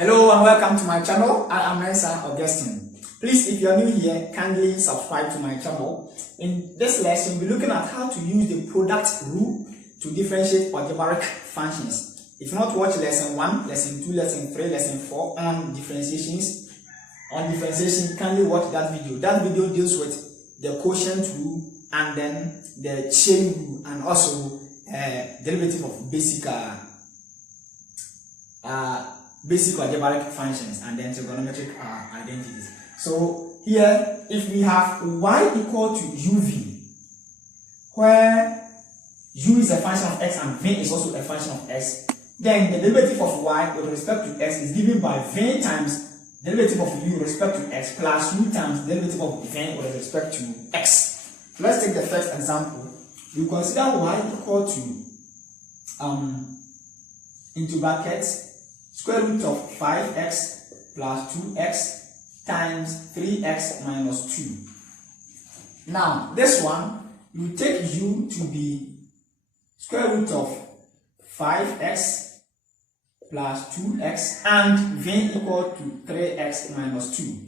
Hello and welcome to my channel. I am Mensa Augustine. Please, if you are new here, kindly subscribe to my channel. In this lesson, we'll be looking at how to use the product rule to differentiate algebraic functions. If you want to watch lesson 1, lesson 2, lesson 3, lesson 4 on differentiation, kindly watch that video. That video deals with the quotient rule and then the chain rule and also derivative of basic algebraic functions and then trigonometric identities. So here, if we have y equal to uv, where u is a function of x and v is also a function of x, then the derivative of y with respect to x is given by v times derivative of u with respect to x plus u times derivative of v with respect to x. So let's take the first example. We consider y equal to into brackets square root of 5x plus 2x times 3x minus 2. Now, this one, you take u to be square root of 5x plus 2x and v equal to 3x minus 2.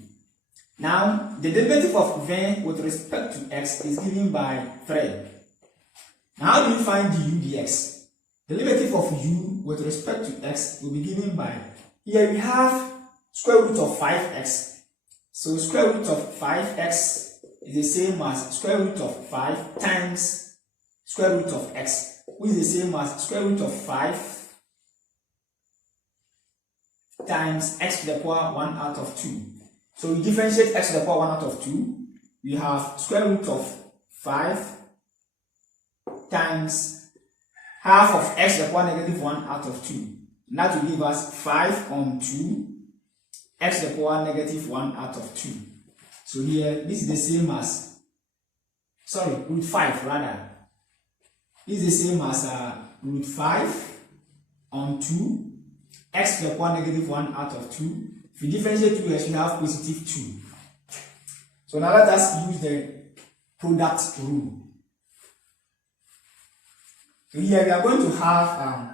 Now, the derivative of v with respect to x is given by 3. Now, how do we find du dx? The derivative of u with respect to x will be given by, here we have square root of 5x. So square root of 5x is the same as square root of 5 times square root of x, which is the same as square root of 5 times x to the power 1 out of 2. So we differentiate x to the power 1 out of 2. We have square root of 5 times half of x to the power negative 1 out of 2. And that will give us 5 on 2, x to the power negative 1 out of 2. So here, this is the same as, root 5 rather. This is the same as root 5 on 2, x to the power negative 1 out of 2. If we differentiate 2x, we have positive 2. So now let us use the product rule. So here we are going to have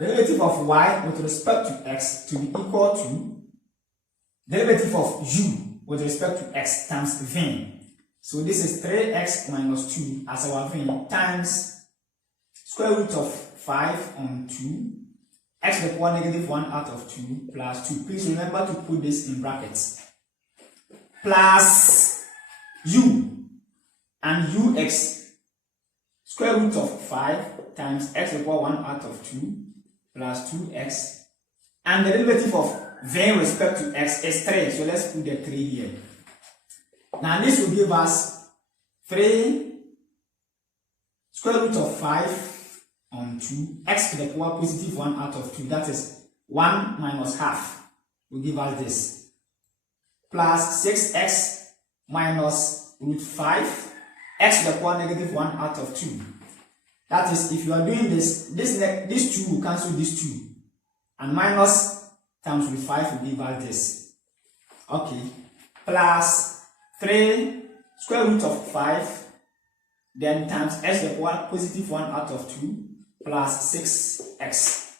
derivative of y with respect to x to be equal to derivative of u with respect to x times v. So this is 3x minus 2 as our v times square root of 5 on 2, x to the power negative 1 out of 2 plus 2. Please remember to put this in brackets. Plus u and ux square root of 5 times x to the power 1 out of 2 plus 2x, and the derivative of v in respect to x is 3, so let's put the 3 here. Now this will give us 3 square root of 5 on 2, x to the power positive 1 out of 2, that is 1 minus half, will give us this, plus 6x minus root 5, x to the power negative 1 out of 2. That is, if you are doing this 2 will cancel this 2. And minus times root 5 will give us this. Okay. Plus 3 square root of 5. Then times x to the power positive 1 out of 2. Plus 6x.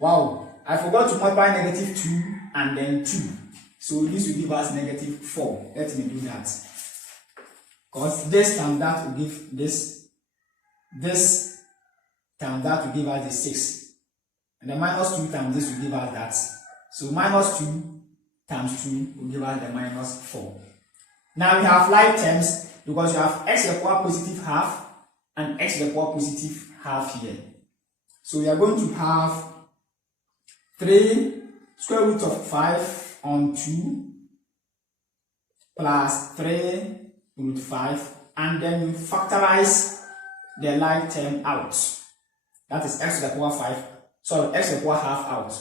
Wow. I forgot to multiply negative 2 and then 2. So this will give us negative 4. Let me do that. Because this times that will give this times that will give us the 6. And the minus 2 times this will give us that. So minus 2 times 2 will give us the minus 4. Now we have like terms because you have x to the power positive half and x to the power positive half here. So we are going to have 3 square root of 5 on 2 plus 3 root 5, and then we factorize the like term out. That is x to the power 5, x to the power half out.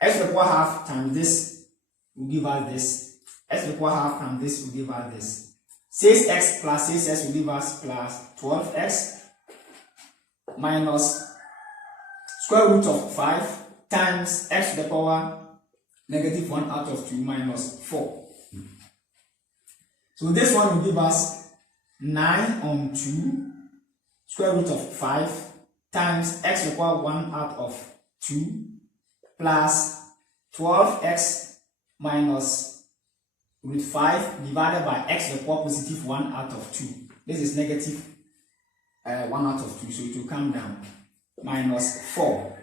X to the power half times this will give us this. X to the power half times this will give us this. 6x plus 6x will give us plus 12x minus square root of 5 times x to the power negative 1 out of 2 minus 4. So this one will give us 9 on 2 square root of 5 times x to the power 1 out of 2 plus 12x minus root 5 divided by x to the power positive 1 out of 2. This is negative 1 out of 2, so it will come down. Minus 4.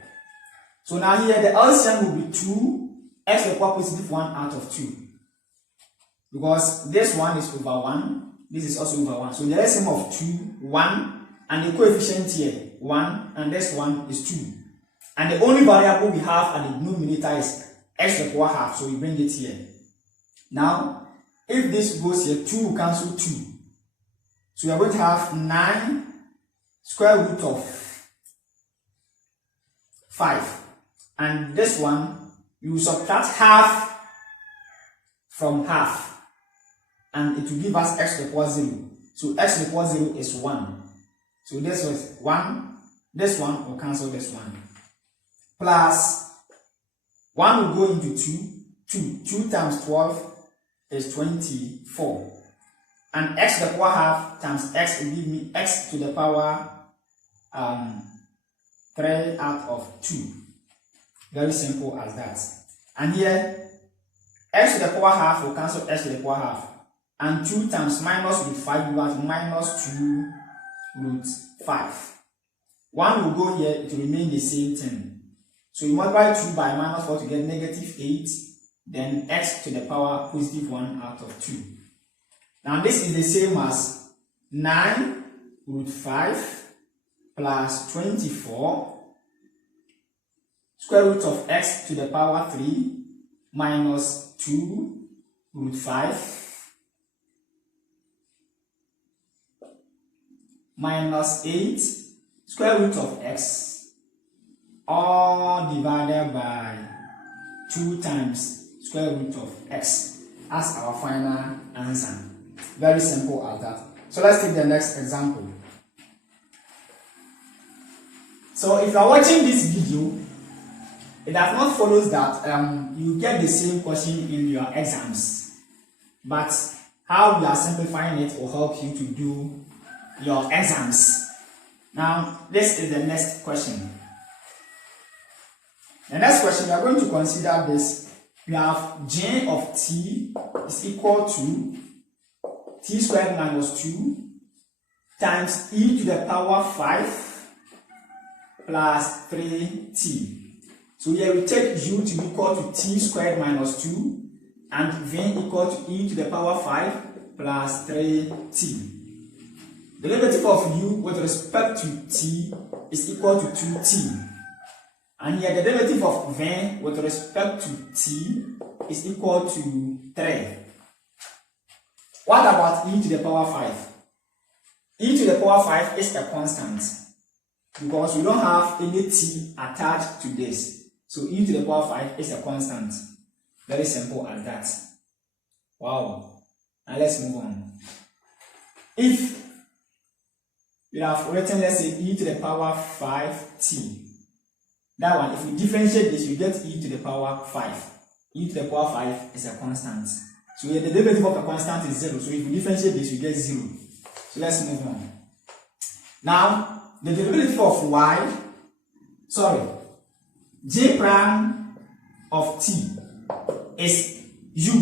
So now here the LCM will be 2 x to the power positive 1 out of 2. Because this one is over 1, this is also over 1. So the LCM of 2, 1, and the coefficient here, 1, and this one is 2. And the only variable we have at the denominator is x to the power half, so we bring it here. Now, if this goes here, 2 will cancel 2. So we are going to have 9 square root of 5. And this one, you subtract half from half. And it will give us x to the power 0. So x to the power 0 is 1. So this was 1. This one will cancel this one. Plus 1 will go into 2. 2 times 12 is 24. And x to the power half times x will give me x to the power 3 out of 2. Very simple as that. And here, x to the power half will cancel x to the power half. And 2 times minus root 5 will have minus 2 root 5. 1 will go here, it will remain the same thing. So you multiply 2 by minus 4 to get negative 8, then x to the power positive 1 out of 2. Now this is the same as 9 root 5 plus 24 square root of x to the power 3 minus 2 root 5 minus 8 square root of x all divided by 2 times square root of x as our final answer. Very simple as that. So let's take the next example. So if you are watching this video, it does not follow that you get the same question in your exams, but how we are simplifying it will help you to do your exams. Now this is the next question. The next question, we are going to consider this. We have j of t is equal to t squared minus 2 times e to the power 5 plus 3t. So here we take u to be equal to t squared minus 2 and v equal to e to the power 5 plus 3t. The derivative of u with respect to t is equal to 2t. And here the derivative of v with respect to t is equal to 3. What about e to the power 5? E to the power 5 is a constant because we don't have any t attached to this. So e to the power 5 is a constant. Very simple as that. Wow. Now let's move on. If we have written, let's say, e to the power 5t. That one, if we differentiate this, we get e to the power 5. E to the power 5 is a constant. So here the derivative of a constant is 0. So if we differentiate this, we get 0. So let's move on. Now, the derivative of j prime of t is u.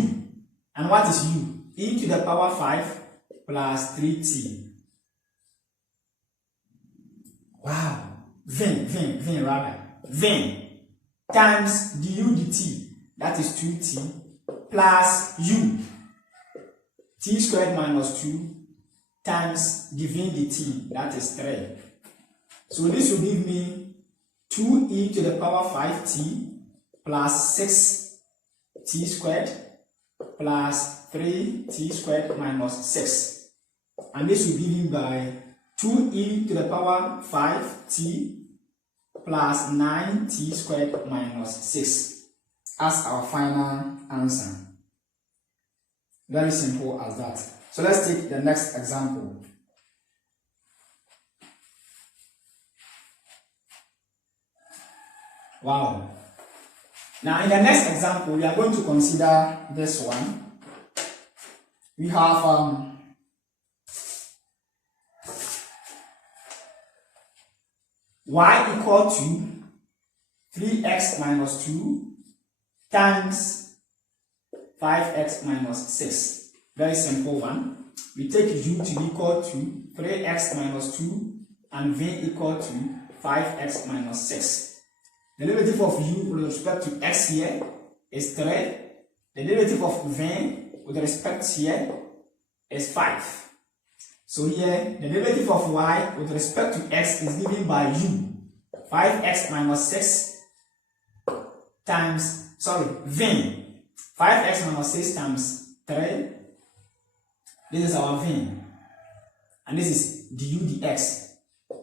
And what is u? E to the power 5 plus 3t. Wow. Then times du dt, that is 2t, plus u, t squared minus 2, times given dt, that is 3. So this will give me 2e to the power 5t plus 6t squared plus 3t squared minus 6. And this will give me by 2e to the power 5t plus 9t squared minus 6 as our final answer. Very simple as that. So let's take the next example. Wow. Now in the next example, we are going to consider this one. We have y equal to 3x minus 2 times 5x minus 6. Very simple one. We take u to be equal to 3x minus 2 and v equal to 5x minus 6. The derivative of u with respect to x here is 3. The derivative of v with respect here is 5. So here, the derivative of y with respect to x is given by u. 5x minus 6 times, v. 5x minus 6 times 3. This is our v. And this is du dx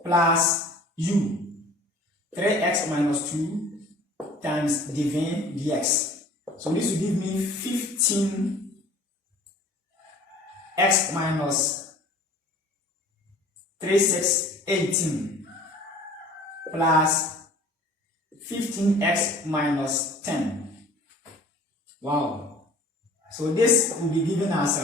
plus u. 3x minus 2 times dv dx. So this will give me 15x minus 3, 6, 18 plus 15x minus 10. Wow. So this will be given as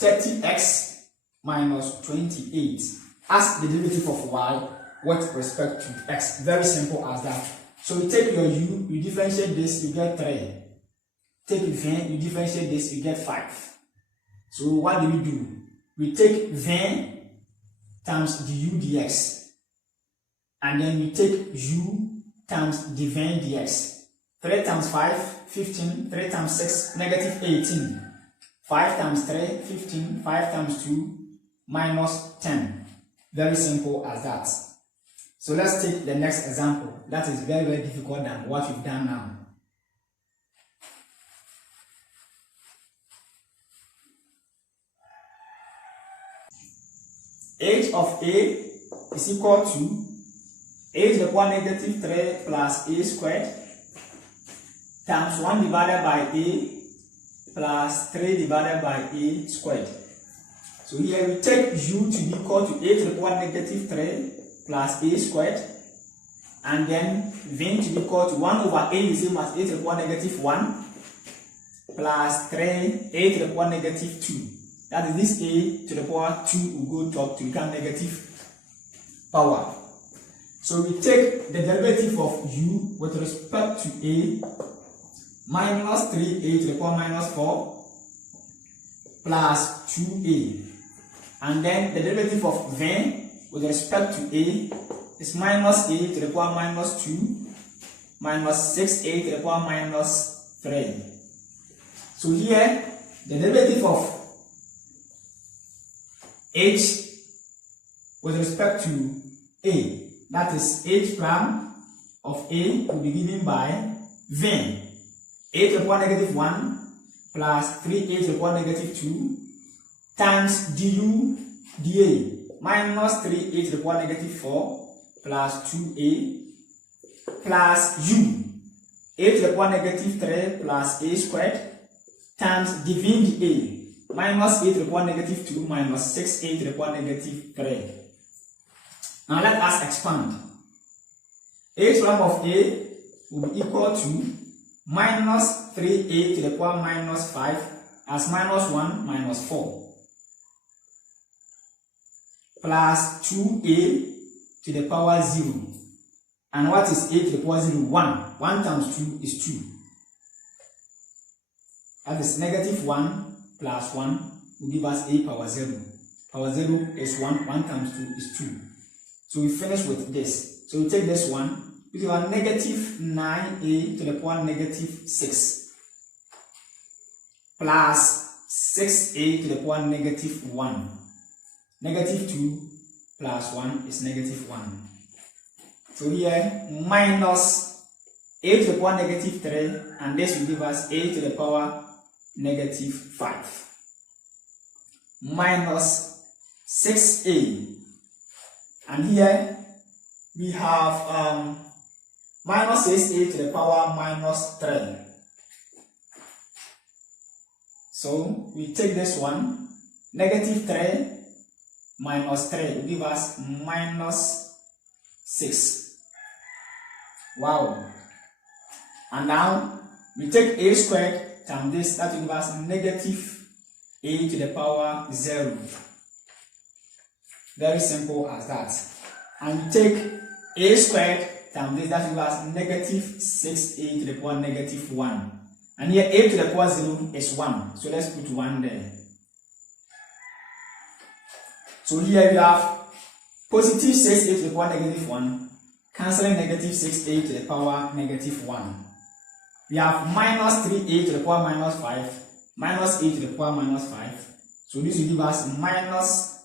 30x minus 28 as the derivative of y with respect to x. Very simple as that. So you take your u, you differentiate this, you get 3. Take v, you differentiate this, you get 5. So what do? We take v times du dx, and then we take u times dv dx. 3 times 5, 15, 3 times 6, negative 18. 5 times 3, 15, 5 times 2, minus 10. Very simple as that. So let's take the next example. That is very, very difficult than what we've done now. H of A is equal to a to the power negative 3 plus a squared times 1 divided by a plus 3 divided by a squared. So here we take u to be equal to a to the power negative 3 plus a squared, and then v to be equal to 1 over a is same as a to the power negative 1 plus 3 a to the power negative 2. That is, this a to the power 2 will go top to become negative power. So we take the derivative of u with respect to a minus 3a to the power minus 4 plus 2a. And then the derivative of v with respect to a is minus a to the power minus 2 minus 6a to the power minus 3. So here, the derivative of h with respect to a, that is h prime of a, will be given by v, a to the power negative 1 plus 3a to the power negative 2 times du dA minus 3a to the power negative 4 plus 2a plus u, a to the power negative 3 plus a squared times dv dA minus a to the power negative 2 minus 6a to the power negative 3. Now let us expand. H prime of a will be equal to minus 3a to the power minus 5 as minus 1 minus 4 plus 2a to the power 0. And what is a to the power 0? 1. 1 times 2 is 2. That is negative 1 plus 1 will give us a power 0. Power 0 is 1. 1 times 2 is 2. So we finish with this. So we take this one. We have negative 9a to the power negative 6 plus 6a to the power negative 1. Negative 2 plus 1 is negative 1. So here minus a to the power negative 3, and this will give us a to the power negative 5 minus 6a, and here we have minus 6a to the power minus 3. So we take this one, negative 3 minus 3 will give us minus 6. Wow. And now we take a squared times this, that will give us negative a to the power 0. Very simple as that. And we take a squared times this, that will give us negative 6a to the power negative 1. And here a to the power 0 is 1. So let's put 1 there. So here we have positive 6a to the power negative 1, cancelling negative 6a to the power negative 1. We have minus 3a to the power minus 5, minus a to the power minus 5. So this will give us minus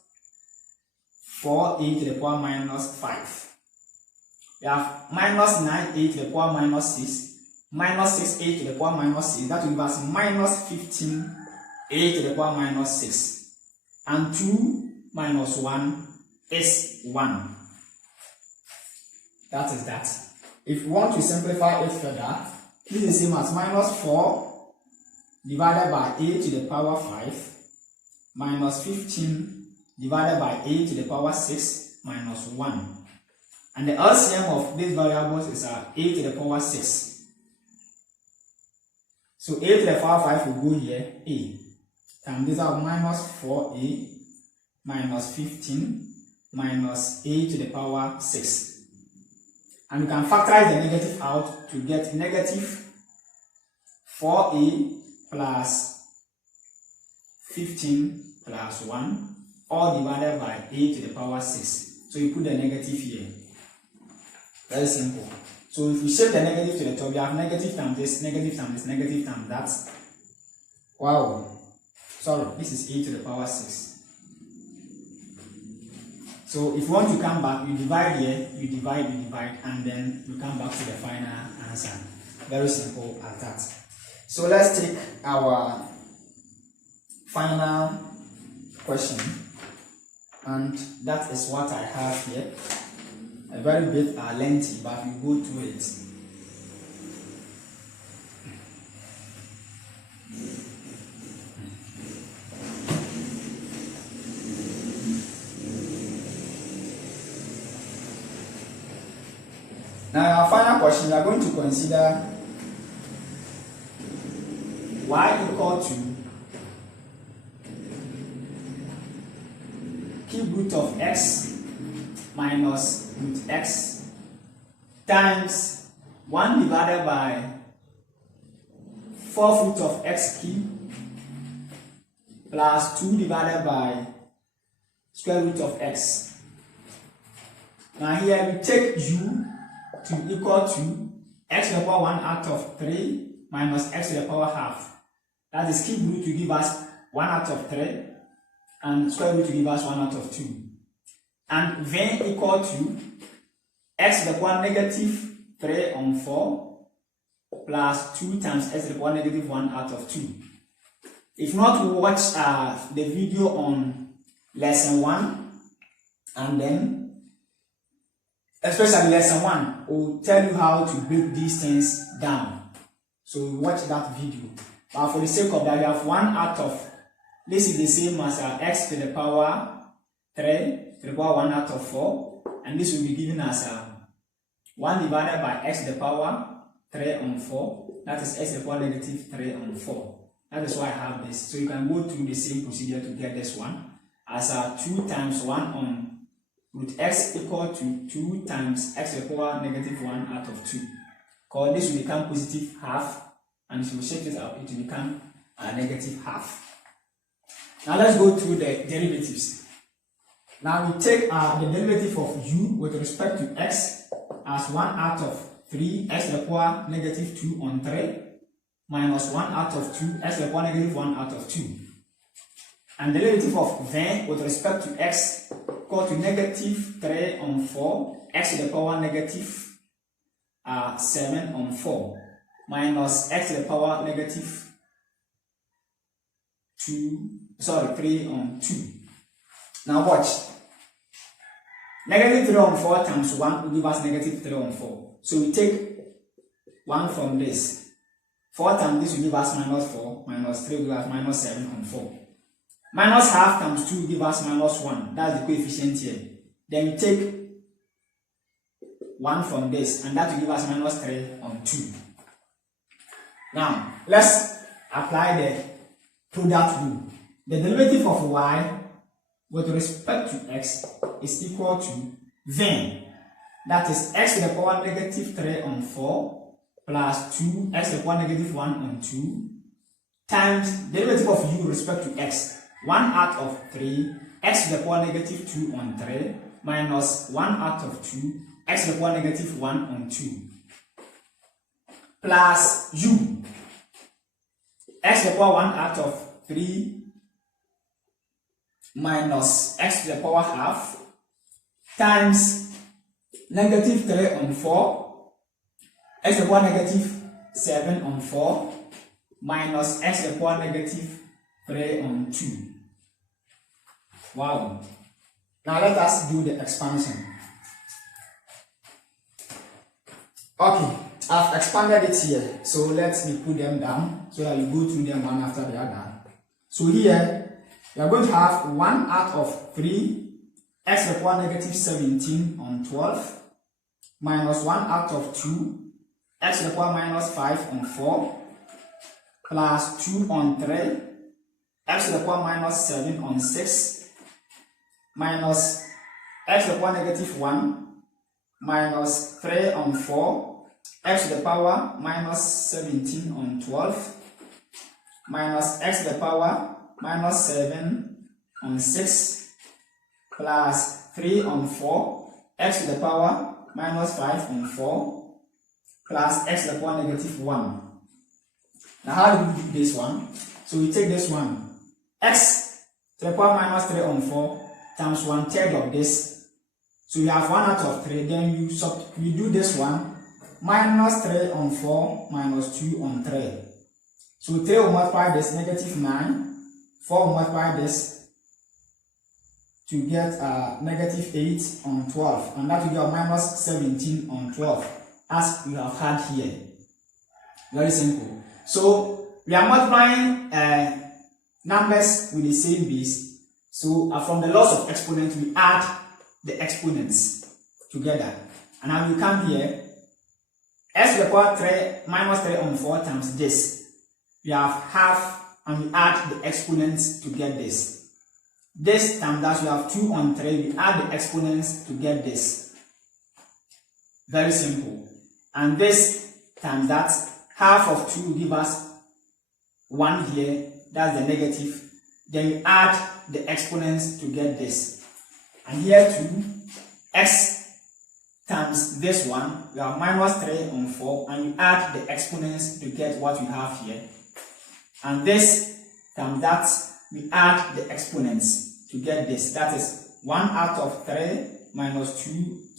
4a to the power minus 5. We have minus 9a to the power minus 6, minus 6a to the power minus 6. That will give us minus 15a to the power minus 6. And 2 minus 1 is 1. That is that. If we want to simplify it further, this is the same as minus 4 divided by a to the power 5 minus 15 divided by a to the power 6 minus 1. And the LCM of these variables is a to the power 6. So a to the power 5 will go here, a. And these are minus 4a minus 15 minus a to the power 6. And you can factorize the negative out to get negative 4a plus 15 plus 1 all divided by a to the power 6. So you put the negative here. Very simple. So if we shift the negative to the top, we have negative times this, negative times this, negative times that. Wow. Sorry, this is a to the power 6. So if you want to come back, you divide here, you divide, and then you come back to the final answer. Very simple as that. So let's take our final question, and that is what I have here. A very bit lengthy, but we go through it. Now, our final question, we are going to consider y equal to cube root of x minus root x times 1 divided by 4 root of x cube plus 2 divided by square root of x. Now here we take u to equal to x to the power 1 out of 3 minus x to the power half. That is cube root to give us 1 out of 3 and square root to give us 1 out of 2. And then equal to x to the power negative 3 on 4 plus 2 times x to the power negative 1 out of 2. If not, we watch the video on lesson 1, and then especially lesson 1 will tell you how to break these things down. So watch that video. But for the sake of that, we have 1 out of, this is the same as x to the power 3 to the power 1 out of 4, and this will be given as 1 divided by x to the power 3 on 4, that is x to the power negative 3 on 4. That is why I have this. So you can go through the same procedure to get this one as 2 times 1 on root x equal to 2 times x to the power negative 1 out of 2. Because this will become positive half, and if you shift it out, it will become negative half. Now let's go through the derivatives. Now we take the derivative of u with respect to x as 1 out of 3 x to the power negative 2 on 3 minus 1 out of 2 x to the power negative 1 out of 2. And the derivative of then with respect to x equal to negative 3 on 4 x to the power negative 7 on 4 minus x to the power negative 3 on 2. Now watch. Negative 3 on 4 times 1 will give us negative 3 on 4. So we take 1 from this. 4 times this will give us minus 4, minus 3 will give us minus 7 on 4. Minus half times 2 will give us minus 1. That's the coefficient here. Then we take 1 from this, and that will give us minus 3 on 2. Now, let's apply the product rule. The derivative of y with respect to x is equal to then That is x to the power negative 3 on 4 plus 2 x to the power negative 1 on 2 times derivative of u with respect to x, 1 out of 3 x to the power negative 2 on 3 minus 1 out of 2 x to the power negative 1 on 2 plus u x to the power 1 out of 3 minus x to the power half times negative 3 on 4 x to the power negative 7 on 4 minus x to the power negative 3 on 2. Wow. Now let us do the expansion. Okay, I've expanded it here. So let me put them down so that you go through them one after the other. So here, we are going to have 1 out of 3 x to the power negative 17 on 12 minus 1 out of 2 x to the power minus 5 on 4 plus 2 on 3 x to the power minus 7 on 6 minus x to the power negative 1 minus 3 on 4 x to the power minus 17 on 12 minus x to the power minus 7 on 6 plus 3 on 4 x to the power minus 5 on 4 plus x to the power negative 1. Now how do we do this one? So we take this one, x to the power minus 3 on 4 times 1/3 of this. So you have 1 out of 3, then you do this one, minus 3 on 4 minus 2 on 3. So 3 will multiply this, negative 9, 4 will multiply this to get negative 8 on 12, and that will give minus 17 on 12, as we have had here. Very simple. So we are multiplying numbers with the same base. So from the loss of exponents, we add the exponents together. And now we come here, x to the power 3 minus 3 on 4 times this. We have half, and we add the exponents to get this. This times that, we have 2 on 3, we add the exponents to get this. Very simple. And this times that, half of 2 will give us 1 here, that's the negative. Then we add the exponents to get this. And here too, x times this one, we have minus 3 on 4, and we add the exponents to get what we have here. And this times that, we add the exponents to get this. That is 1 out of 3 minus 2,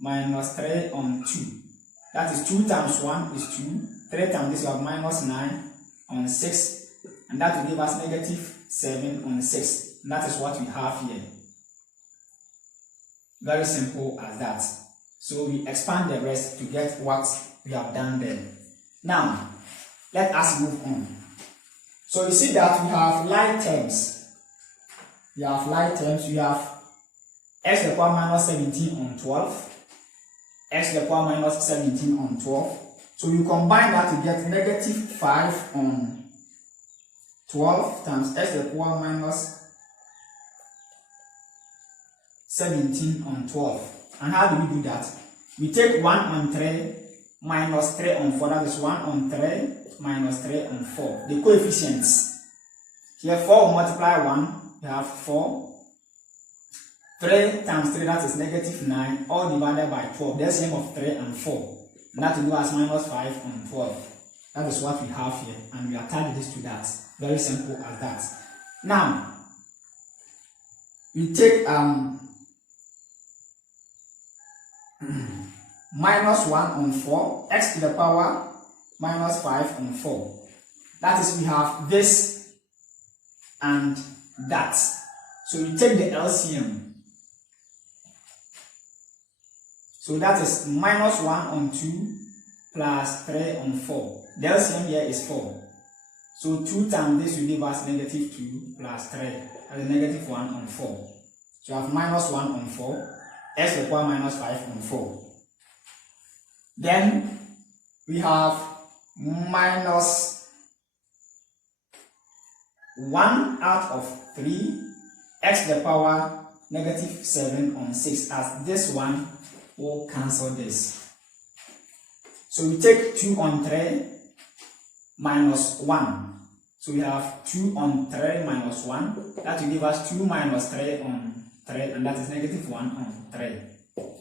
minus 3 on 2. That is 2 times 1 is 2. 3 times this, you have minus 9 on 6. And that will give us negative 7 on 6. And that is what we have here. Very simple as that. So we expand the rest to get what we have done there. Now, let us move on. So you see that we have like terms. We have like terms. We have x to the power minus 17 on 12. X to the power minus 17 on 12. So you combine that to get negative 5 on 12 times x to the power minus 17 on 12. And how do we do that? We take 1 on 3 minus 3 on 4. That is 1 on 3 minus 3 on 4. The coefficients. Here 4 will multiply 1. We have 4. 3 times 3, that is negative 9, all divided by 12. The same of 3 and 4. And that will give us minus 5 on 12. That is what we have here. And we attach this to that. Very simple as that. Now, we take minus 1 on 4, x to the power minus 5 on 4. That is, we have this and that. So we take the LCM. So that is minus 1 on 2 plus 3 on 4. The LCM here is 4. So 2 times this will give us negative 2 plus 3. That is negative 1 on 4. So you have minus 1 on 4. X to the power minus 5 on 4. Then we have minus 1 out of 3 x to the power negative 7 on 6, as this one we'll cancel this. So we take 2 on 3 minus 1. So we have 2 on 3 minus 1. That will give us 2 minus 3 on 3, and that is negative 1 on 3.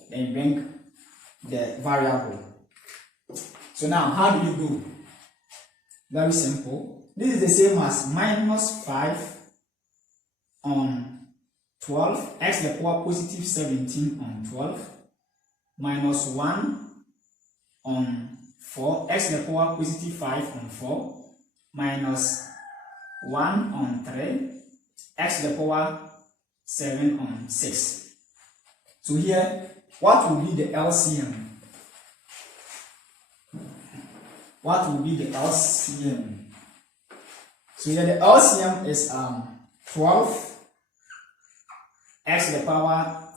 Then you bring the variable. So now, how do you do? Very simple. This is the same as minus 5 on 12, x to the power positive 17 on 12, minus 1 on 4, x to the power positive 5 on 4, minus 1 on 3, x to the power 7 on 6. So here, what will be the LCM? What will be the LCM? So here the LCM is 12 x to the power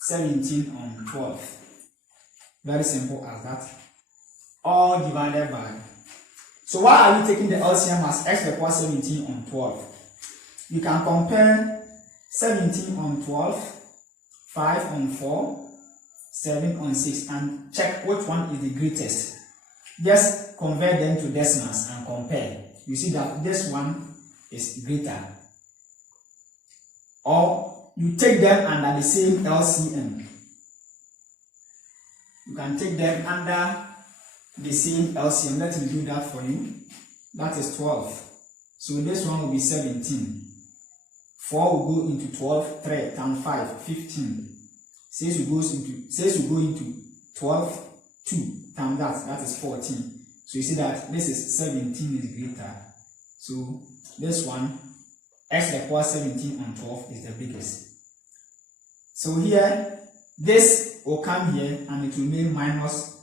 17 on 12. Very simple as that. All divided by. So why are we taking the LCM as x to the power 17 on 12? You can compare 17 on 12, 5 on 4, 7 on 6, and check which one is the greatest. Just convert them to decimals and compare. You see that this one is greater. Or you take them under the same LCM. You can take them under the same LCM. Let me do that for you. That is 12. So this one will be 17. 4 will go into 12, 3 times 5, 15. 6 will go into 12, 2 times that is 14. So you see that this is 17 is greater. So this one, x to the power 17 on 12 is the biggest. So here, this will come here and it will make minus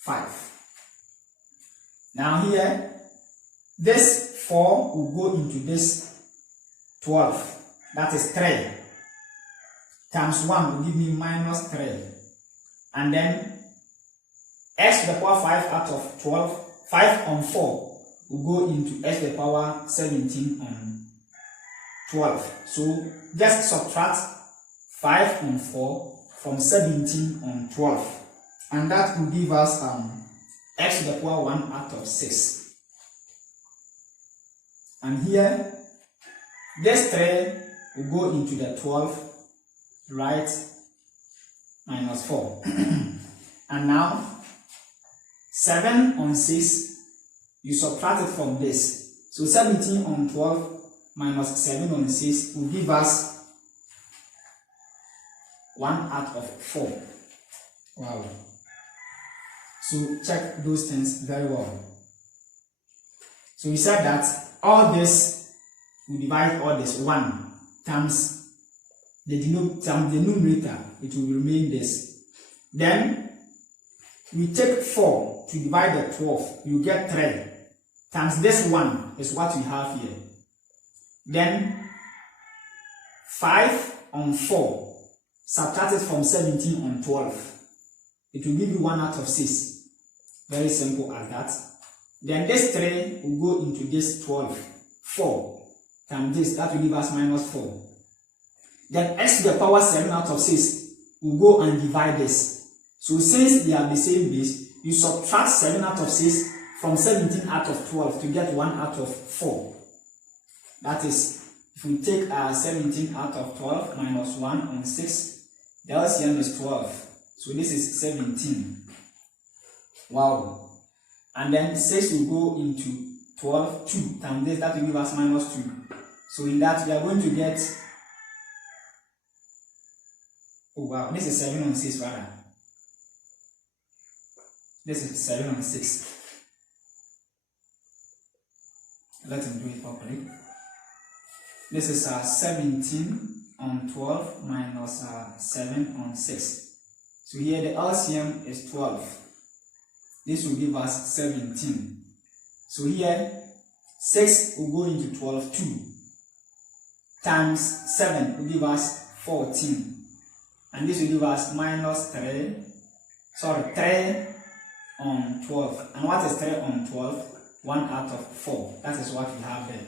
5. Now here, this 4 will go into this 12. That is 3. Times 1 will give me minus 3. And then x to the power 5 out of 12, 5 on 4 will go into x to the power 17 on 12. So just subtract 5 on 4 from 17 on 12. And that will give us x to the power 1 out of 6. And here, this 3 will go into the 12, right, minus 4. And now, 7 on 6, you subtract it from this. So 17 on 12 minus 7 on 6 will give us 1 out of 4. Wow. So check those things very well. So we said that all this, we divide all this 1 times the numerator, it will remain this. Then we take 4 to divide the 12, you get 3 times this 1 is what we have here. Then 5 on 4 subtracted from 17 on 12, it will give you 1 out of 6. Very simple as that. Then this 3 will go into this 12. 4 times this, that will give us minus 4. Then x to the power 7 out of 6 will go and divide this. So since they have the same base, you subtract 7 out of 6 from 17 out of 12 to get 1 out of 4. That is, if we take 17 out of 12 minus 1 on 6, the LCM is 12. So this is 17. Wow. And then 6 will go into 12, 2 times this, that will give us minus 2. So in that, we are going to get, oh wow, this is 7 on 6 rather. This is 7 on 6. Let him do it properly. This is 17 on 12 minus 7 on 6. So here the LCM is 12. This will give us 17. So here 6 will go into 12, 2 times 7 will give us 14. And this will give us minus 3 on 12. And what is 3 on 12? 1 out of 4. That is what we have there.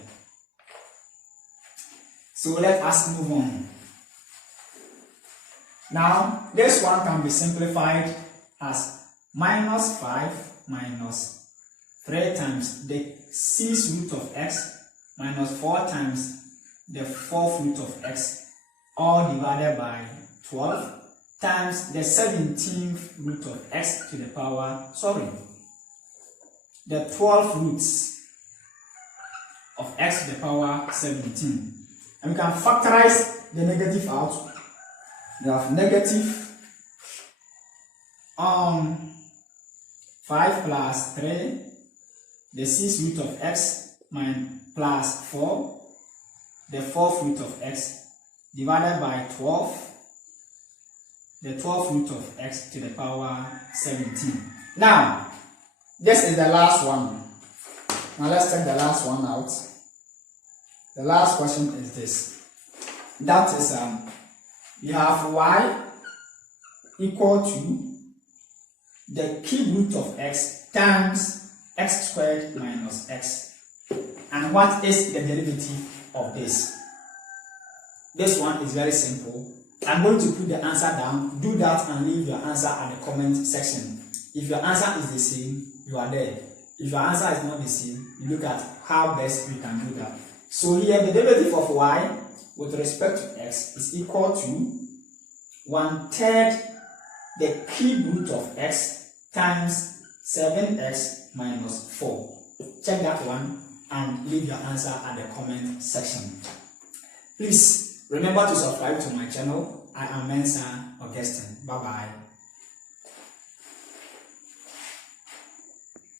So let us move on. Now, this one can be simplified as minus 5 minus 3 times the 6th root of x minus 4 times the 4th root of x, all divided by 12 times the 17th root of x to the power, the 12 roots of x to the power 17. And we can factorize the negative out. We have negative 5 plus 3, the 6th root of x plus 4, the 4th root of x, divided by 12, the 12th root of x to the power 17. Now, this is the last one. Now let's check the last one out. The last question is this. That is, you have y equal to the cube root of x times x squared minus x. And what is the derivative of this? This one is very simple. I'm going to put the answer down. Do that and leave your answer at the comment section. If your answer is the same, you are there. If your answer is not the same, you look at how best we can do that. So here the derivative of y with respect to x is equal to 1/3 the cube root of x times 7x minus 4. Check that one and leave your answer at the comment section. Please remember to subscribe to my channel. I am Mensa Augustine. Bye bye.